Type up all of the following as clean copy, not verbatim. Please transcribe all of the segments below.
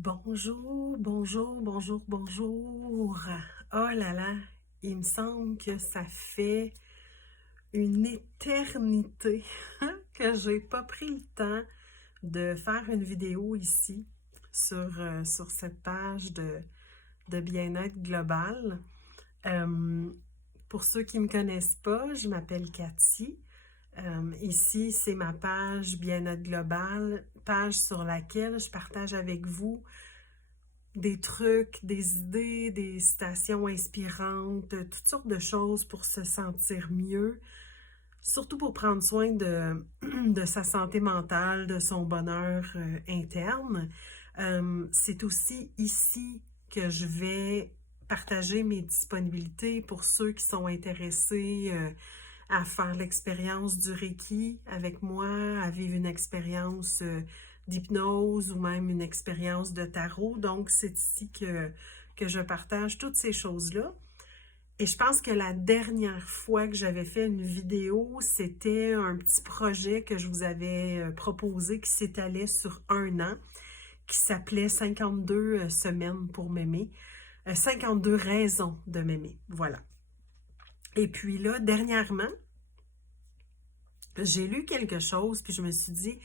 Bonjour, bonjour, bonjour, bonjour. Oh là là, il me semble que ça fait une éternité que j'ai pas pris le temps de faire une vidéo ici sur cette page de bien-être global. Euh, pour ceux qui ne me connaissent pas, je m'appelle Cathy. Ici, c'est ma page bien-être global, page sur laquelle je partage avec vous des trucs, des idées, des citations inspirantes, toutes sortes de choses pour se sentir mieux, surtout pour prendre soin de sa santé mentale, de son bonheur interne. C'est aussi ici que je vais partager mes disponibilités pour ceux qui sont intéressés à faire l'expérience du Reiki avec moi, à vivre une expérience d'hypnose ou même une expérience de tarot. Donc, c'est ici que je partage toutes ces choses-là. Et je pense que la dernière fois que j'avais fait une vidéo, c'était un petit projet que je vous avais proposé qui s'étalait sur un an, qui s'appelait 52 semaines pour m'aimer, 52 raisons de m'aimer. Voilà. Et puis là, dernièrement, j'ai lu quelque chose, puis je me suis dit,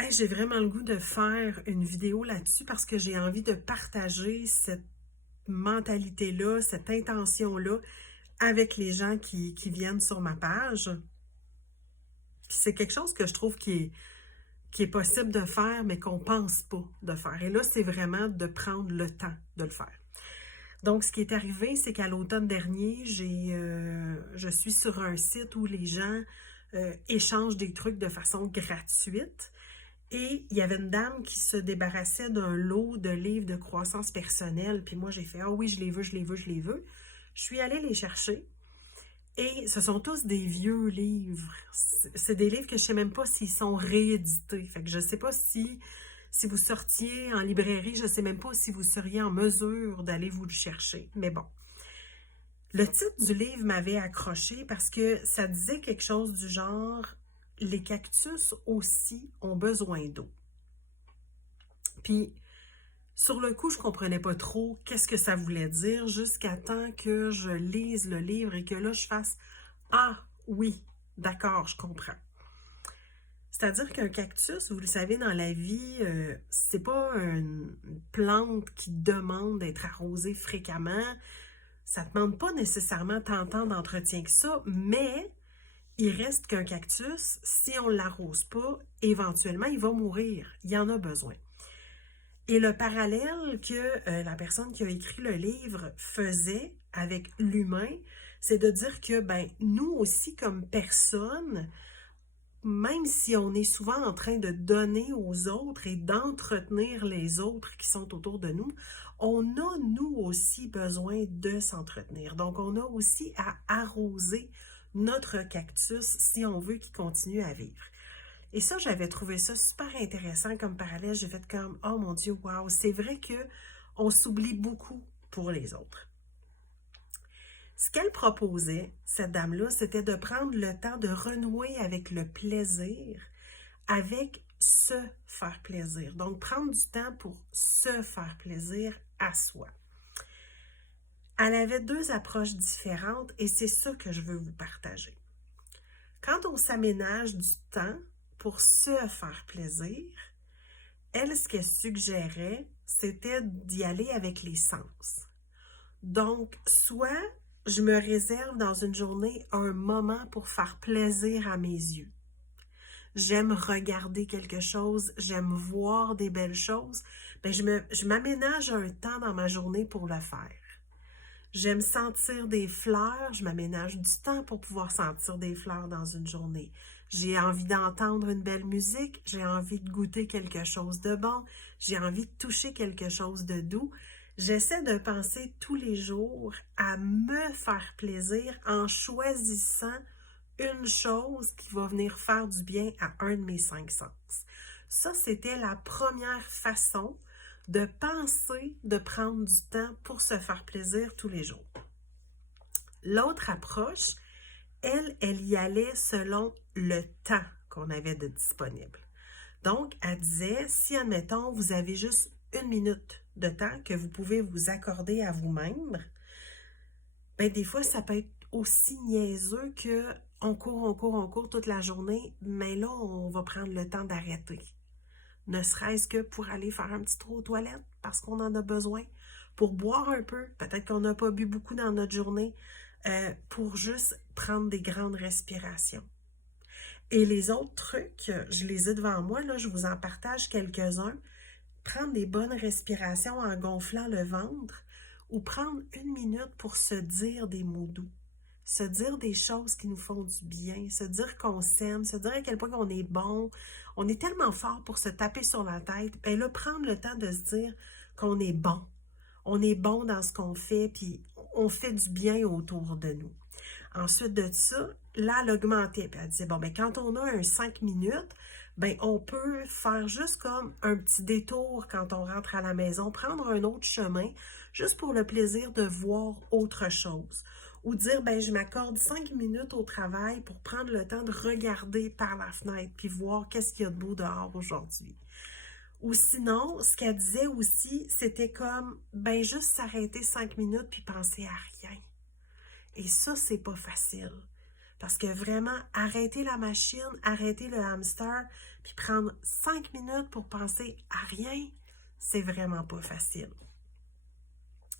hey, j'ai vraiment le goût de faire une vidéo là-dessus parce que j'ai envie de partager cette mentalité-là, cette intention-là avec les gens qui viennent sur ma page. Puis c'est quelque chose que je trouve qui est possible de faire, mais qu'on pense pas de faire. Et là, c'est vraiment de prendre le temps de le faire. Donc, ce qui est arrivé, c'est qu'à l'automne dernier, je suis sur un site où les gens échangent des trucs de façon gratuite. Et il y avait une dame qui se débarrassait d'un lot de livres de croissance personnelle. Puis moi, j'ai fait, ah oui, je les veux, je les veux, je les veux. Je suis allée les chercher. Et ce sont tous des vieux livres. C'est des livres que je ne sais même pas s'ils sont réédités. Fait que je ne sais pas si vous sortiez en librairie, je ne sais même pas si vous seriez en mesure d'aller vous le chercher. Mais bon. Le titre du livre m'avait accroché parce que ça disait quelque chose du genre les cactus aussi ont besoin d'eau. Puis, sur le coup, je comprenais pas trop qu'est-ce que ça voulait dire jusqu'à temps que je lise le livre et que là, je fasse ah oui, d'accord, je comprends. C'est-à-dire qu'un cactus, vous le savez, dans la vie, c'est pas une plante qui demande d'être arrosée fréquemment. Ça ne demande pas nécessairement tant d'entretien que ça, mais il reste qu'un cactus, si on ne l'arrose pas, éventuellement, il va mourir. Il y en a besoin. Et le parallèle que la personne qui a écrit le livre faisait avec l'humain, c'est de dire que ben, nous aussi, comme personne, même si on est souvent en train de donner aux autres et d'entretenir les autres qui sont autour de nous, on a nous aussi besoin de s'entretenir. Donc, on a aussi à arroser notre cactus si on veut qu'il continue à vivre. Et ça, j'avais trouvé ça super intéressant comme parallèle. J'ai fait comme, oh mon Dieu, wow, c'est vrai qu'on s'oublie beaucoup pour les autres. Ce qu'elle proposait, cette dame-là, c'était de prendre le temps de renouer avec le plaisir, avec se faire plaisir. Donc, prendre du temps pour se faire plaisir à soi. Elle avait deux approches différentes et c'est ça que je veux vous partager. Quand on s'aménage du temps pour se faire plaisir, elle, ce qu'elle suggérait, c'était d'y aller avec les sens. Donc, soit je me réserve dans une journée un moment pour faire plaisir à mes yeux. J'aime regarder quelque chose, j'aime voir des belles choses, bien, je m'aménage un temps dans ma journée pour le faire. J'aime sentir des fleurs, je m'aménage du temps pour pouvoir sentir des fleurs dans une journée. J'ai envie d'entendre une belle musique, j'ai envie de goûter quelque chose de bon, j'ai envie de toucher quelque chose de doux. J'essaie de penser tous les jours à me faire plaisir en choisissant une chose qui va venir faire du bien à un de mes cinq sens. Ça, c'était la première façon de penser, de prendre du temps pour se faire plaisir tous les jours. L'autre approche, elle y allait selon le temps qu'on avait de disponible. Donc, elle disait, si, admettons, vous avez juste 1 minute de temps que vous pouvez vous accorder à vous-même, ben des fois, ça peut être aussi niaiseux que on court toute la journée, mais là, on va prendre le temps d'arrêter. Ne serait-ce que pour aller faire un petit tour aux toilettes parce qu'on en a besoin, pour boire un peu, peut-être qu'on n'a pas bu beaucoup dans notre journée, pour juste prendre des grandes respirations. Et les autres trucs, je les ai devant moi, là, je vous en partage quelques-uns. Prendre des bonnes respirations en gonflant le ventre ou prendre 1 minute pour se dire des mots doux. Se dire des choses qui nous font du bien, se dire qu'on s'aime, se dire à quel point on est bon. On est tellement fort pour se taper sur la tête. Et là, prendre le temps de se dire qu'on est bon. On est bon dans ce qu'on fait, puis on fait du bien autour de nous. Ensuite de ça, là, elle augmentait. Puis elle disait, bon, ben quand on a un 5 minutes, ben on peut faire juste comme un petit détour quand on rentre à la maison, prendre un autre chemin, juste pour le plaisir de voir autre chose. Ou dire, ben je m'accorde 5 minutes au travail pour prendre le temps de regarder par la fenêtre puis voir qu'est-ce qu'il y a de beau dehors aujourd'hui. Ou sinon, ce qu'elle disait aussi, c'était comme, ben juste s'arrêter 5 minutes puis penser à rien. Et ça, c'est pas facile. Parce que vraiment, arrêter la machine, arrêter le hamster, puis prendre 5 minutes pour penser à rien, c'est vraiment pas facile.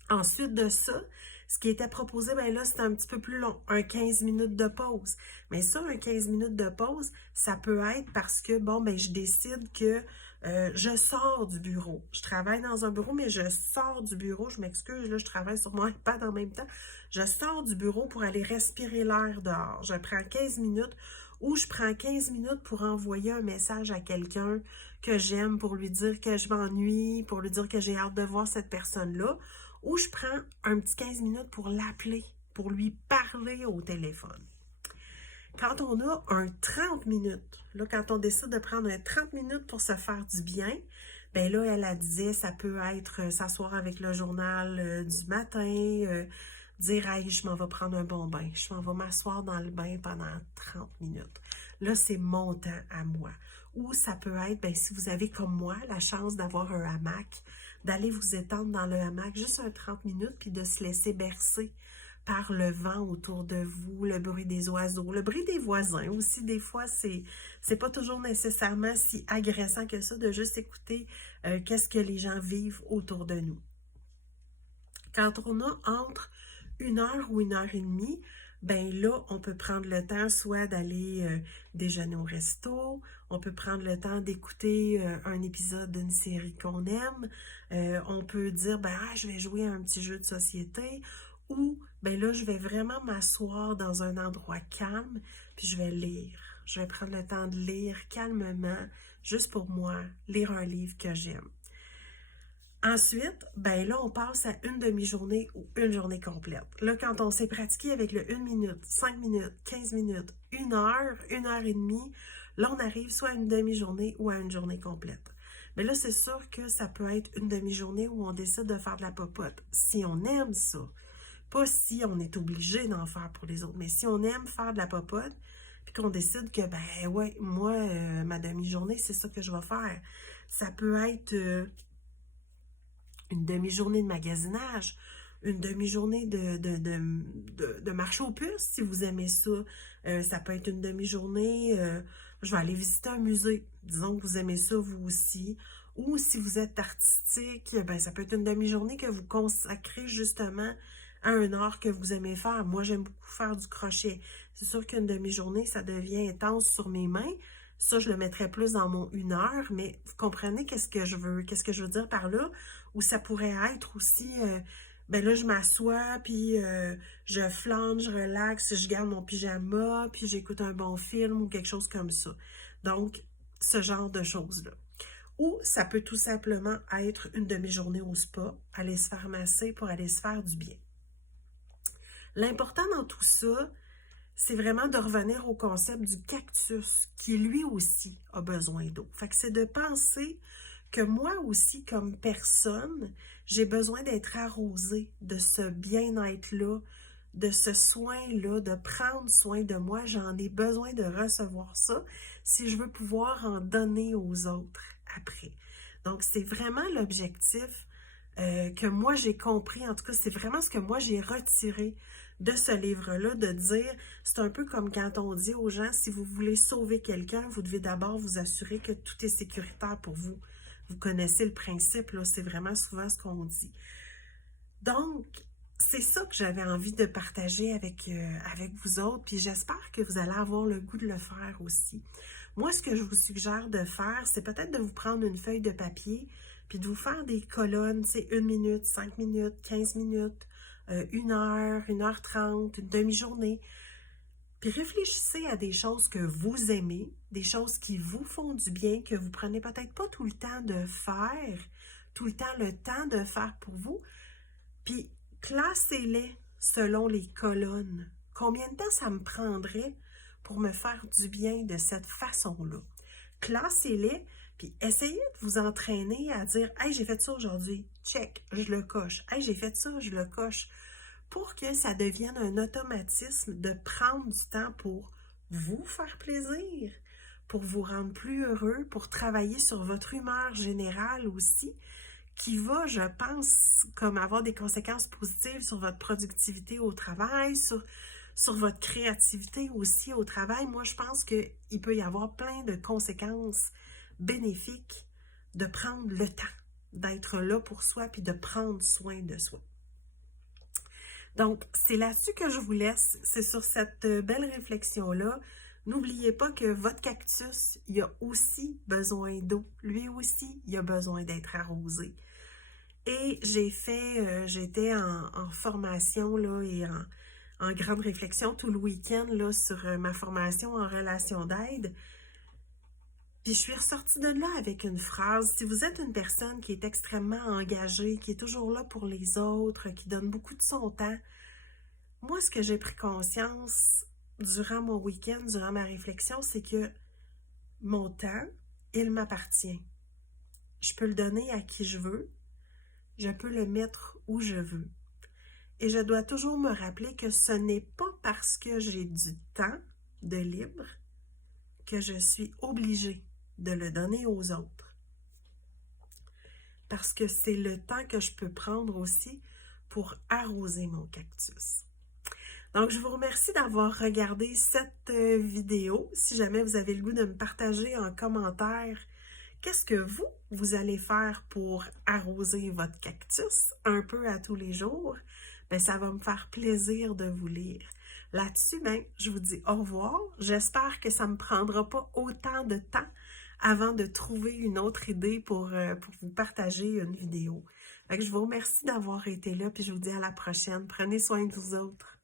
Ensuite de ça, ce qui était proposé, ben là, c'était un petit peu plus long, un 15 minutes de pause. Mais ça, un 15 minutes de pause, ça peut être parce que, bon, ben je décide que je sors du bureau. Je travaille dans un bureau, mais je sors du bureau. Je m'excuse, là, je travaille sur mon iPad en même temps. Je sors du bureau pour aller respirer l'air dehors. Je prends 15 minutes ou je prends 15 minutes pour envoyer un message à quelqu'un que j'aime, pour lui dire que je m'ennuie, pour lui dire que j'ai hâte de voir cette personne-là. Ou je prends un petit 15 minutes pour l'appeler, pour lui parler au téléphone. Quand on a un 30 minutes, là, quand on décide de prendre un 30 minutes pour se faire du bien, ben là, elle disait, ça peut être s'asseoir avec le journal du matin, dire, hey, je m'en vais prendre un bon bain, je m'en vais m'asseoir dans le bain pendant 30 minutes. Là, c'est mon temps à moi. Ou ça peut être, ben, si vous avez comme moi la chance d'avoir un hamac, d'aller vous étendre dans le hamac juste un 30 minutes, puis de se laisser bercer par le vent autour de vous, le bruit des oiseaux, le bruit des voisins aussi. Des fois, c'est pas toujours nécessairement si agressant que ça de juste écouter qu'est-ce que les gens vivent autour de nous. Quand on a entre 1 heure ou 1 heure et demie, ben là, on peut prendre le temps soit d'aller déjeuner au resto, on peut prendre le temps d'écouter un épisode d'une série qu'on aime, on peut dire, ben je vais jouer à un petit jeu de société, ou ben là, je vais vraiment m'asseoir dans un endroit calme, puis je vais lire. Je vais prendre le temps de lire calmement, juste pour moi, lire un livre que j'aime. Ensuite, ben là, on passe à une demi-journée ou une journée complète. Là, quand on s'est pratiqué avec le 1 minute, 5 minutes, 15 minutes, 1 heure et demie, là, on arrive soit à une demi-journée ou à une journée complète. Mais là, c'est sûr que ça peut être une demi-journée où on décide de faire de la popote. Si on aime ça, pas si on est obligé d'en faire pour les autres, mais si on aime faire de la popote, puis qu'on décide que, ben ouais, moi, ma demi-journée, c'est ça que je vais faire. Ça peut être une demi-journée de magasinage, une demi-journée de marché aux puces, si vous aimez ça. Ça peut être une demi-journée, je vais aller visiter un musée. Disons que vous aimez ça, vous aussi. Ou si vous êtes artistique, ben, ça peut être une demi-journée que vous consacrez justement à un art que vous aimez faire. Moi, j'aime beaucoup faire du crochet. C'est sûr qu'une demi-journée, ça devient intense sur mes mains. Ça, je le mettrais plus dans mon 1 heure, mais vous comprenez qu'est-ce que je veux dire par là? Ou ça pourrait être aussi, ben là, je m'assois, puis je flâne, je relaxe, je garde mon pyjama, puis j'écoute un bon film ou quelque chose comme ça. Donc, ce genre de choses-là. Ou ça peut tout simplement être une demi-journée au spa, aller se faire masser pour aller se faire du bien. L'important dans tout ça, c'est vraiment de revenir au concept du cactus qui lui aussi a besoin d'eau. Fait que c'est de penser que moi aussi, comme personne, j'ai besoin d'être arrosée de ce bien-être-là, de ce soin-là, de prendre soin de moi. J'en ai besoin de recevoir ça si je veux pouvoir en donner aux autres après. Donc, c'est vraiment l'objectif que moi j'ai compris, en tout cas, c'est vraiment ce que moi j'ai retiré de ce livre-là, de dire, c'est un peu comme quand on dit aux gens, si vous voulez sauver quelqu'un, vous devez d'abord vous assurer que tout est sécuritaire pour vous. Vous connaissez le principe, là, c'est vraiment souvent ce qu'on dit. Donc, c'est ça que j'avais envie de partager avec vous autres, puis j'espère que vous allez avoir le goût de le faire aussi. Moi, ce que je vous suggère de faire, c'est peut-être de vous prendre une feuille de papier, puis de vous faire des colonnes, c'est 1 minute, 5 minutes, 15 minutes, 1 heure, 1 h 30, une demi-journée. Puis réfléchissez à des choses que vous aimez, des choses qui vous font du bien, que vous prenez peut-être pas tout le temps de faire, tout le temps de faire pour vous, puis classez-les selon les colonnes. Combien de temps ça me prendrait pour me faire du bien de cette façon-là? Classez-les, puis essayez de vous entraîner à dire « Hey, j'ai fait ça aujourd'hui, check, je le coche. Hey, j'ai fait ça, je le coche. » Pour que ça devienne un automatisme de prendre du temps pour vous faire plaisir, pour vous rendre plus heureux, pour travailler sur votre humeur générale aussi, qui va, je pense, comme avoir des conséquences positives sur votre productivité au travail, sur votre créativité aussi au travail. Moi, je pense qu'il peut y avoir plein de conséquences bénéfiques de prendre le temps, d'être là pour soi, puis de prendre soin de soi. Donc, c'est là-dessus que je vous laisse. C'est sur cette belle réflexion-là. N'oubliez pas que votre cactus, il a aussi besoin d'eau. Lui aussi, il a besoin d'être arrosé. Et j'étais en formation là, et en grande réflexion tout le week-end là, sur ma formation en relation d'aide. Puis je suis ressortie de là avec une phrase. Si vous êtes une personne qui est extrêmement engagée, qui est toujours là pour les autres, qui donne beaucoup de son temps, moi, ce que j'ai pris conscience durant mon week-end, durant ma réflexion, c'est que mon temps, il m'appartient. Je peux le donner à qui je veux. Je peux le mettre où je veux. Et je dois toujours me rappeler que ce n'est pas parce que j'ai du temps de libre que je suis obligée de le donner aux autres. Parce que c'est le temps que je peux prendre aussi pour arroser mon cactus. Donc, je vous remercie d'avoir regardé cette vidéo. Si jamais vous avez le goût de me partager en commentaire qu'est-ce que vous allez faire pour arroser votre cactus un peu à tous les jours, bien, ça va me faire plaisir de vous lire. Là-dessus, bien, je vous dis au revoir. J'espère que ça ne me prendra pas autant de temps avant de trouver une autre idée pour vous partager une vidéo. Donc, je vous remercie d'avoir été là, puis je vous dis à la prochaine. Prenez soin de vous autres.